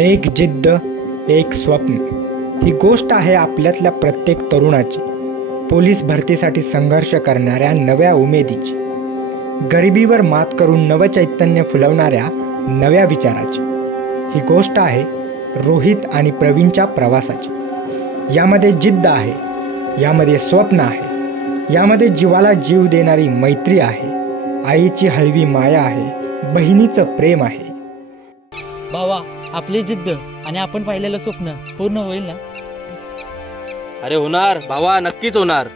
एक जिद्द, एक स्वप्न ही गोष्ट आहे आपल्यातल्या प्रत्येक तरुणाची. पोलीस भरतीसाठी संघर्ष करणाऱ्या नव्या उमेदीची, गरिबीवर मात करून नवचैतन्य फुलवणाऱ्या नव्या विचाराची. ही गोष्ट आहे रोहित आणि प्रवीणच्या प्रवासाची. यामध्ये जिद्द आहे, यामध्ये स्वप्न आहे, यामध्ये जीवाला जीव देणारी मैत्री आहे, आईची हळवी माया आहे, बहिणीचं प्रेम आहे. भावा, आपली जिद्द आणि आपण पाहिलेलं स्वप्न पूर्ण होईल ना? अरे होणार भावा, नक्कीच होणार.